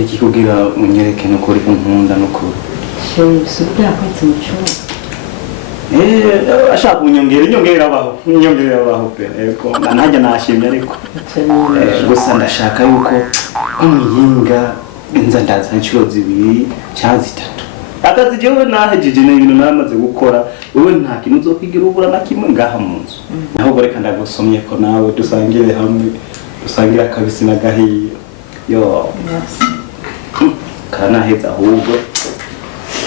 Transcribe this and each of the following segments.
nokora iki kugira unyereke nokora kunkunda nokora subira kwitsa mucyo ashaka inyongera abaho pe eko nanjye nashimye ariko gusa ndashaka yuko umuhinga inza ndaza inshuro zibiri cyangwa zitatu akazi jewe nahejeje n'ibintu namaze gukora wowe nta kintu uzokwigira ubura na kimwe ngaha mu nzu naho reka ndagusomye ko nawe dusangire hamwe dusangira kabisi na gahiye yo kana heza ahubwo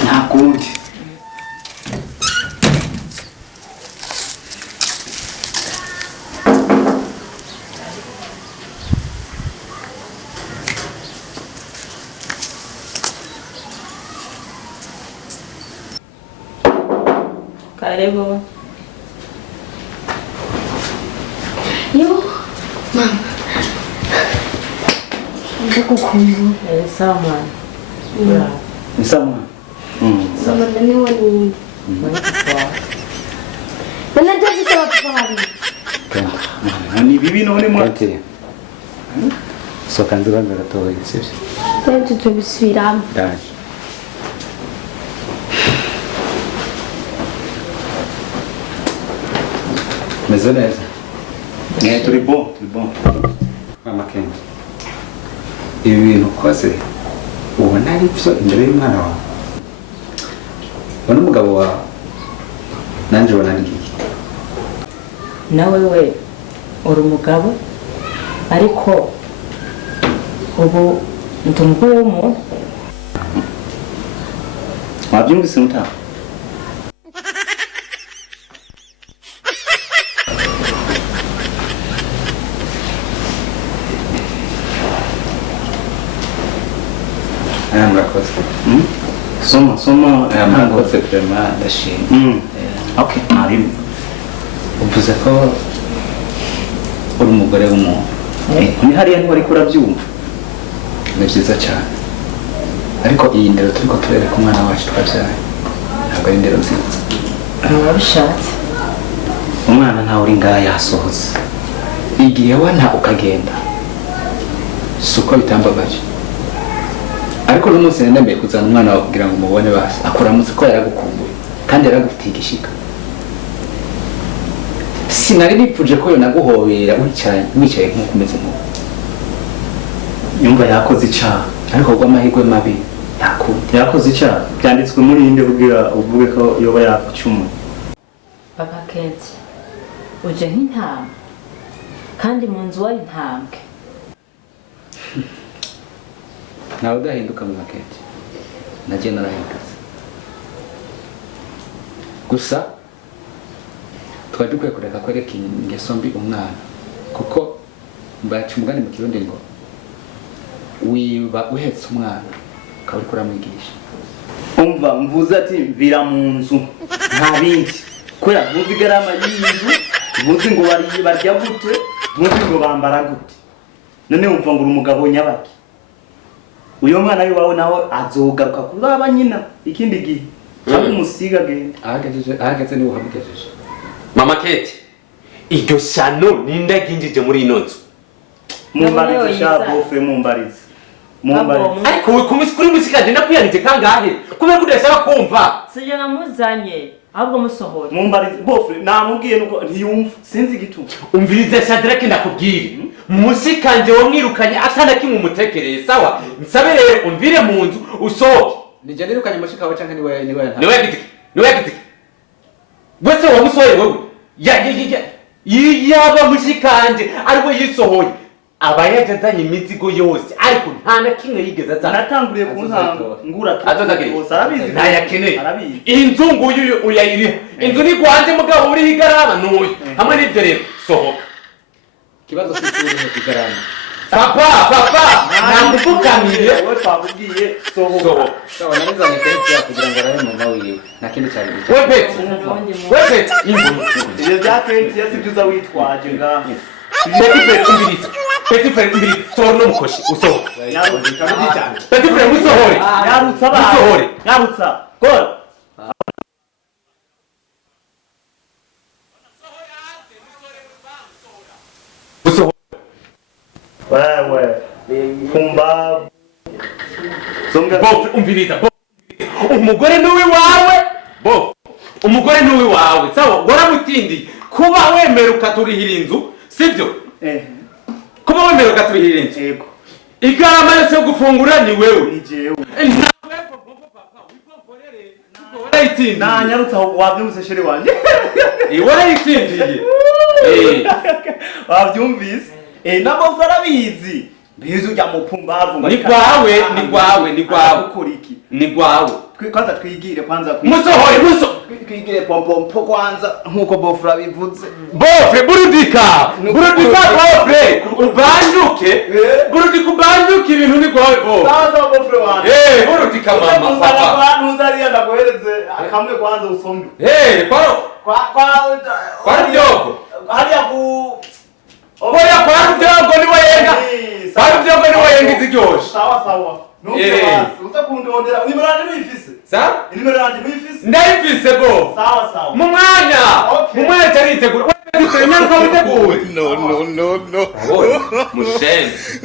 nta kundi Karibu. Yo, mama. Ndakukumbu. Sawa mwana. Ni sawa mwana. Mama nani wani? Nana jadi sawa pahali. Ni bibi none mwate. So kanzu banga gatoye sibyo. Tento tubisubiramo. Ndaje. Meze neza. Turi bon. Mama Kenzo. Ibi bintu ukoze ubona ari byo imbere y'umwana wawe. Ubona umugabo wawe nanjye ubona ari iki? Nawe we uri umugabo ariko ubu ndi umugore w'umuntu. Wabyumvise mutaha? Murakoze. Soma murakoze vraiment ndashimye. Okay, nari uvuze ko uri umugore w'umuntu. Ni hariya niho ariko urabyumva. Ni byiza cyane. Ariko iyi ndero turiko turereka umwana wacu twabyaye. Ntabwo ari indero nziza. Wabishatse. Umwana ntawe uri ngaha yasohotse. Igihe wana ukagenda. Suko bitambabaje. Ariko n'umunsi nemeye kuzana umwana wawe kugira ngo mubone basi akuramutse ko yaragukumbuye kandi yaragufitiye igishika. Sinari nipfuje ko yo naguhobera wicaye nk'uko umeze nk'uko. Yumva yakoze icyaha ariko rw'amahirwe mabi yakoze icyaha byanditswe muri inde kugira uvuge ko yoba yakucumuye. Papa Kenzo uje nk'intama kandi mu nzu wari intambwe. Nawe udahinduka mu makete nagiye narahindutse gusa twari dukwiye kureka kwereka ingeso mbi umwana kuko mbaca umugani mu kirundi ngo wiba uhetse umwana ukaba uriko uramwigisha. Umva mvuze ati mvira mu nzu nta bindi kubera ntuzi igarama y'inzu ntuzi ngo barya gute ntuzi ngo bambara gute none wumva ngo uri umugabo nyabaki. Uyo mwana wiwawe naho azogaruka kuraba nyina ikindi gihe cyangwa umusiga genda ahagaze niwe uhamugejeje. Mama Kate iryo shano ninda ginjije muri ino nzu mumbarize sha bofre mumbarize ariko we kuri musikaje ndakuyanije kangahe kubera kudashaka kumva sije namuzanye ahubwo musohora mumbarize bofre namubwiye nuko ntiyumva sinzi igituma. Umvirize Shadrake ndakubwira musikanje wo mwirukanye atana kimwe umutekereye sawa nsabe rero umvire mu nzu usohoke. Nije nirukanye mushikawe canke niwe niwe gitike wese wa musohoye wewe yaba mushikanje ariko yisohoye abayajazanye imizigo yose ariko nta na kimwe yigeze azana. Natanguriye ku ntango ngura kose arabizi ntayakeneye inzu nguyu uyayiriha inzu ni gwanje mugabo uri higarama nuyu hamwe n'ibyo rero sohoka. Kibazo cy'ukuri kigarama. Papa namupfukamire wewe twabwiye sohoka. Sawa narizanye kete kugira ngo arabe mama wiwe nakindi cyari. Wepet ibyo byakenti yasibyiza witwaje ngaho. Petit frère mbiri sorno mukoshi usohoka. Petit frère musohore yarutsa musohore yarutsa gol. Wewe kumba bofre umviriza umugore ni uwiwawe bofre umugore ni uwiwawe sawa waramutindiye kuba wemera ukaturihira inzu sibyo kuba wemera ukaturihira inzu yego igarama yose yo gufungura ni wewe ni jewe nanyarutse aho wabyumvise shere wanje warayitsindiye wabyumvise na bofre arabizi bizi ujya mu pumbavu ni gwawe ukora iki ni gwawe kwanza twigire kwanza musohoye twigire pompompo kwanza nkuko bofre abivuze bofre burudika bofre ubanduke burudika ubanduke ibintu ni gwawe sawa bofre wanje burudika mama papa ntuzariya ndaguhereze akamwe kwanza usombe kwa byogo hariya ku oya kwa byogo ni wayenga iziryoshe sawa uza kundondera nimero yanjye nuyifise sawa nimero yanjye nuyifise ndayifise bo sawa mu mwanya cyaritegura nyaruka witeguye no mushenzi